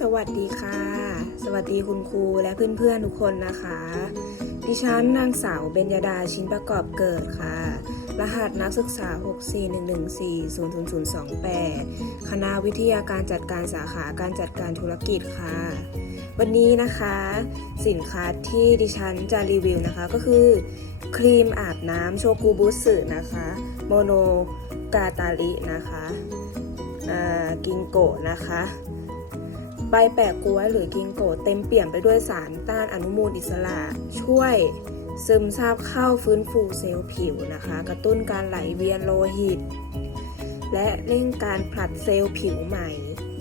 สวัสดีค่ะ สวัสดีคุณครูและเพื่อนๆทุกคนนะคะ ดิฉันนางสาวเบญญดาชิ้นประกอบเกิดค่ะ รหัสนักศึกษา 641140028 คณะวิทยาการจัดการสาขาการจัดการธุรกิจค่ะ วันนี้นะคะ สินค้าที่ดิฉันจะรีวิวนะคะก็คือ ครีมอาบน้ำโชกุบุสึนะคะ โมโนกาตาลินะคะกิงโกะนะคะ ใบแปะกล้วยหรือกิงโกเต็มเปี่ยมไปด้วยสารต้านอนุมูลอิสระ ช่วยซึมซาบเข้าฟื้นฟูเซลล์ผิวนะคะ กระตุ้นการไหลเวียนโลหิต และเร่งการผลัดเซลล์ผิวใหม่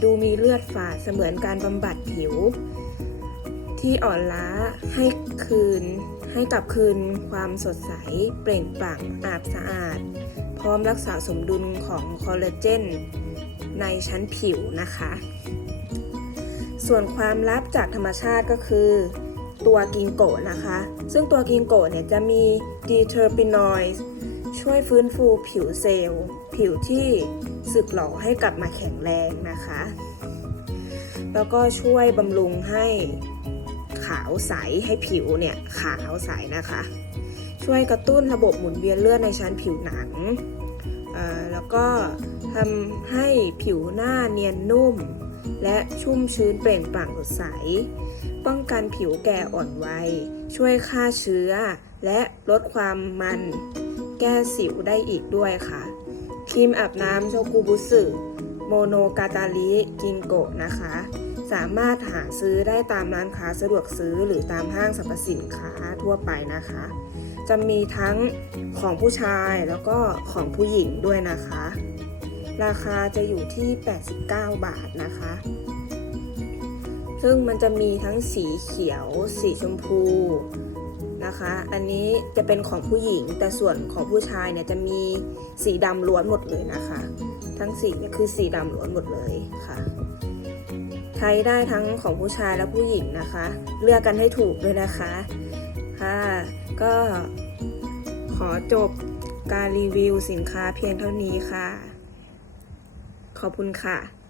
ดูมีเลือดฝาดเสมือนการบำบัดผิว ที่อ่อนล้าให้คืนให้กลับคืนความสดใส เปล่งปลั่งอาบสะอาด พร้อมรักษาสมดุลของคอลลาเจนในชั้นผิวนะคะ ส่วนความลับจากธรรมชาติก็คือตัวกิงโกะนะคะ ซึ่งตัวกิงโกะเนี่ยจะมีดีเทอร์ปินอยด์ช่วยฟื้นฟูผิวเซลล์ ผิวที่สึกหรอให้กลับมาแข็งแรงนะคะ แล้วก็ช่วยบำรุงให้ขาวใสให้ผิวเนี่ยขาวใสนะคะ ช่วยกระตุ้นระบบหมุนเวียนเลือดในชั้นผิวหนัง แล้วก็ทำให้ผิวหน้าเนียนนุ่ม และชุ่มชื้นเปล่งปลั่งสดใส ป้องกันผิวแก่อ่อนวัย ช่วยฆ่าเชื้อ และลดความมัน แก้สิวได้อีกด้วยค่ะ ครีมอาบน้ำโชกุบุสึโมโนกาตาลิกินโกะนะคะ สามารถหาซื้อได้ตามร้านค้าสะดวกซื้อหรือตามห้างสรรพสินค้าทั่วไปนะคะ จะมีทั้งของผู้ชายแล้วก็ของผู้หญิงด้วยนะคะ ราคาจะอยู่ที่ 89 บาทนะคะ ซึ่งมันจะมีทั้งสีเขียว สีชมพูนะคะ อันนี้จะเป็นของผู้หญิง แต่ส่วนของผู้ชายเนี่ยจะมีสีดำล้วนหมดเลยนะคะ ทั้งสีเนี่ยคือสีดำล้วนหมดเลยค่ะ ใช้ได้ทั้งของผู้ชายและผู้หญิงนะคะ เลือกกันให้ถูกด้วยนะคะ ค่ะ ก็ขอจบการรีวิวสินค้าเพียงเท่านี้ค่ะ ขอบคุณค่ะ